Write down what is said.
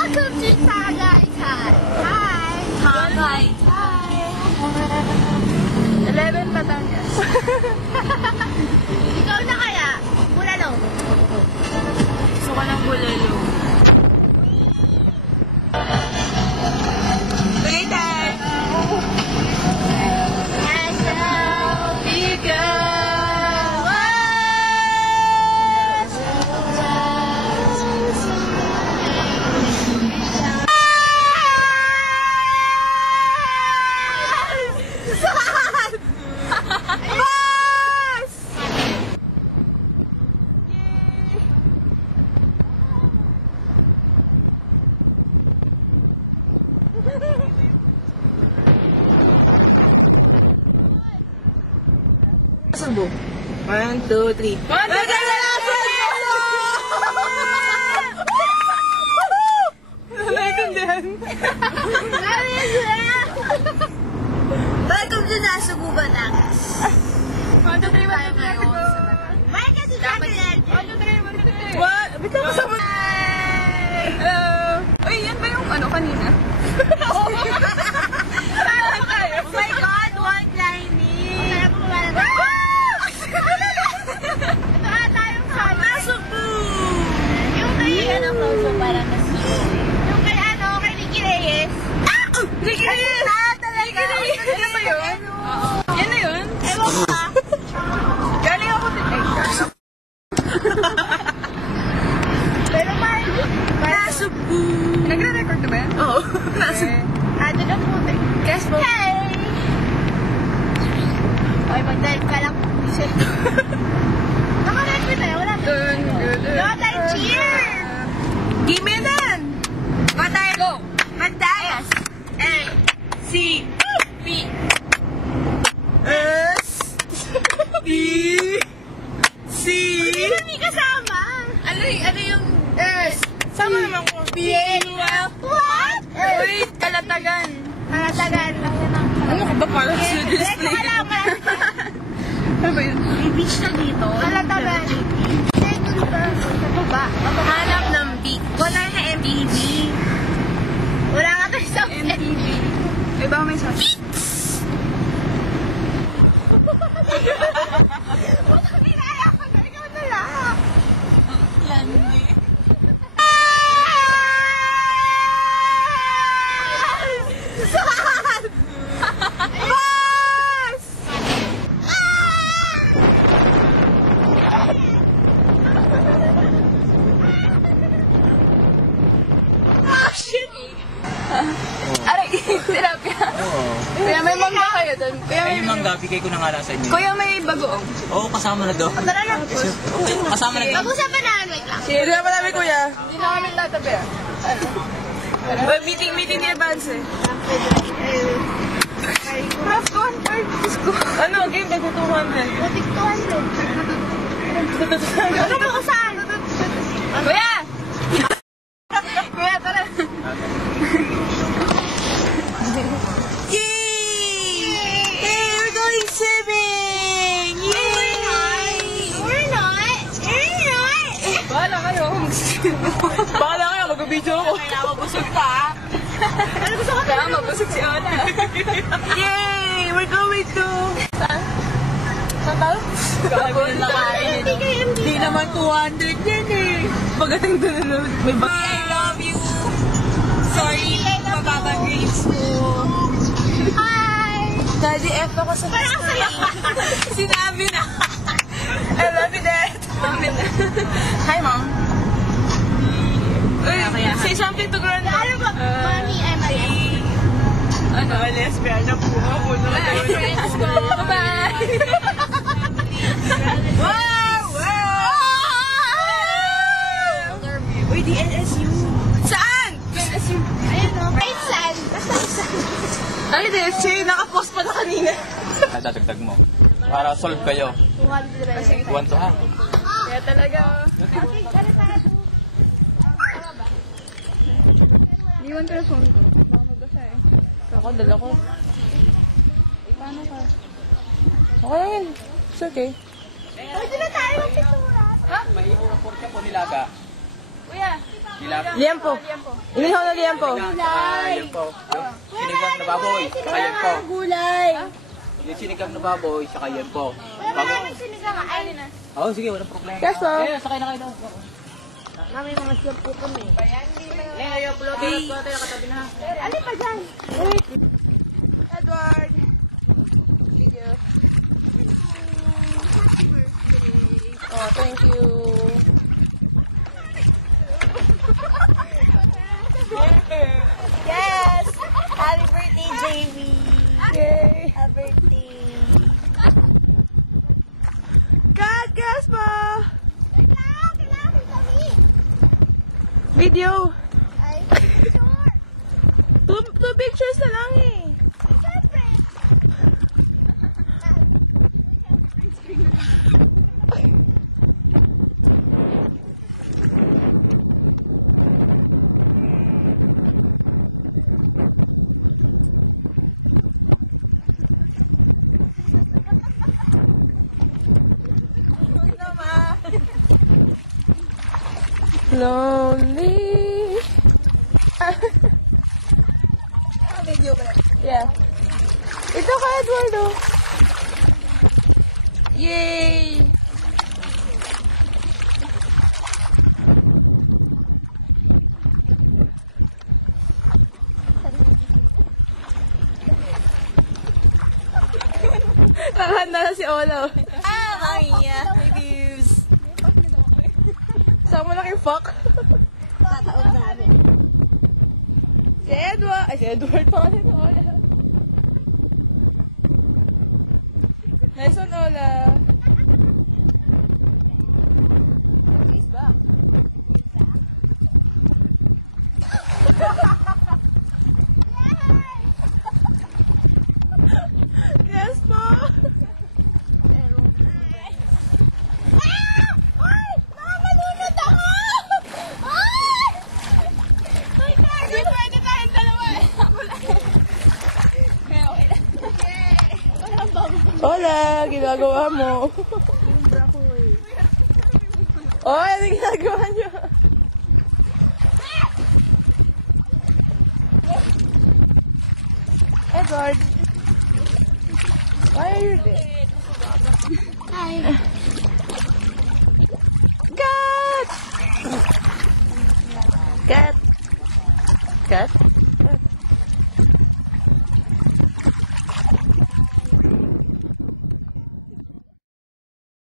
Welcome to Tagaytay. Hi. Tagaytay. 11 Batangas. Ikaw na kaya? Bulalo. Gusto ko ng bulalo. Tagaytay! Subo. 1, 2, 3. Welcome to Nasubo, Batangas. 1, 2, 3, 1, 2, 3. Welcome to Tagaytay. 1, 2, 3, 1, 2, 3. What? Bita ko sa mga... Hello! Uy, yan ba yung ano kanina? Saan tayo? Oh my God, one climbing. Sarap mo ba na? Ito ata yung sama. Nasubo! Yung kay ano, close-up parang nasubo. Yung kay ano, kay Ricky Reyes. Ricky Reyes! Talaga. Yan ba yun? Yan na yun? Ewan ko ba? Galing ako din. Pero parang Nasubo! Nagre-record na ba yan? Oo. Nasubo. ano na po? Guess mo. Hey! Okay, mag-dive ka lang. Naka-record na yun. Wala na. Wala tayong cheer! Give me then! Patay! Go! Matayas! A, C, B, S, D, C. Hindi kasama. Ano yung S. sama naman ko? B, what? Uy, kalatagan. Kalatagan. Ano ka ba parang sa Teka display? lang. Ano ba yun? May beach na dito. Kalatagan. Dito sa baba. Hanap ng beach. Wala na MTV. Wala nga tayo sa MTV. Iba may sabi. Hindi na alam ko na ikaw na lang. Landi. Saan? Bus! Ah, shit! Aray, tilapia. Kuya, may mangga kayo doon. Kuya, Ay, mangga, bigay ko na nga lang sa inyo. Kuya, may bagoong. Oo, kasama na doon. Tara na. Kasama na doon. Pag-usapan na, wait lang. Hindi na pa namin, kuya. Hindi na kami tatabi ah. Meeting in advance eh. Half concert. Ano, game na 200. Butik 200. Ano mo saan? Kuya! Kuya, tara. Yay! Hey, we're going swimming! We're not. Bahala kayo. Bahala kayo, mag-video ako. Kaya mabusog ka. Ano gusto ko? Kaya mabusog si Ona. Yay! We're going to... Saan tayo? Hindi kayo Hindi naman 200 yan eh. Pagdating doon na may I love you. Sorry, mababa grades ko. Hi! Daddy F ako sa Parang ang saya ka. Sinabi na. I love you, Dad. Hi, Mom. Uy, say something to Grandma. Ano ba? Mommy, I'm a Ano? Lesbian na po ako. Bye-bye! Wow! Wow! Uy, di NSU. Saan? Ayun o. Right side. Basta isa. Ay, di. Siya nakapost pa na kanina. Nadadagdag mo. Para solve kayo. 200. 1 to ha. Kaya talaga. Okay, dali tayo. Iwan ko na phone ko. Baka mabasa eh. Ako, dala ko. Paano ka? Okay yan. It's okay. Pwede na tayo magpictura. May report ka po nilaga. Kuya. Liempo. Inihaw na liempo. Yan po. Sinigang na baboy, saka yan po. Gulay. Yung sinigang na baboy, saka yan po. Bakit sinigang? Ay, Oo, sige, walang problema. Yes, po. Sakay na kayo daw. mami, mga siyap po kami. Ayaw, pulote, nakatabi na. Ano pa dyan? Edward. Video. Oh, thank you. Yes! Happy birthday, Jamie! Yay. Happy birthday! God, gas po. Video. Ay, sure! Two pictures na lang eh. Siyempre! Lonely. Video ko na. Yeah. Ito ka, Eduardo. Yay! Nakahanda na si Olo. Ah, Maria! Reviews! Sa malaking fuck. Tataob namin. Si Edward. Ay, si Edward pa kasi si Ola. Nice one, Ola. Yes, po. Ay! Nakamalunod ako! Ay! My God! Hindi pwede tayong dalawa eh. Kaya okay lang. Ola, ginagawa mo. Oh, ano ginagawa niyo? Edward. Why are you there? Hi! Cat! Cat! Cat?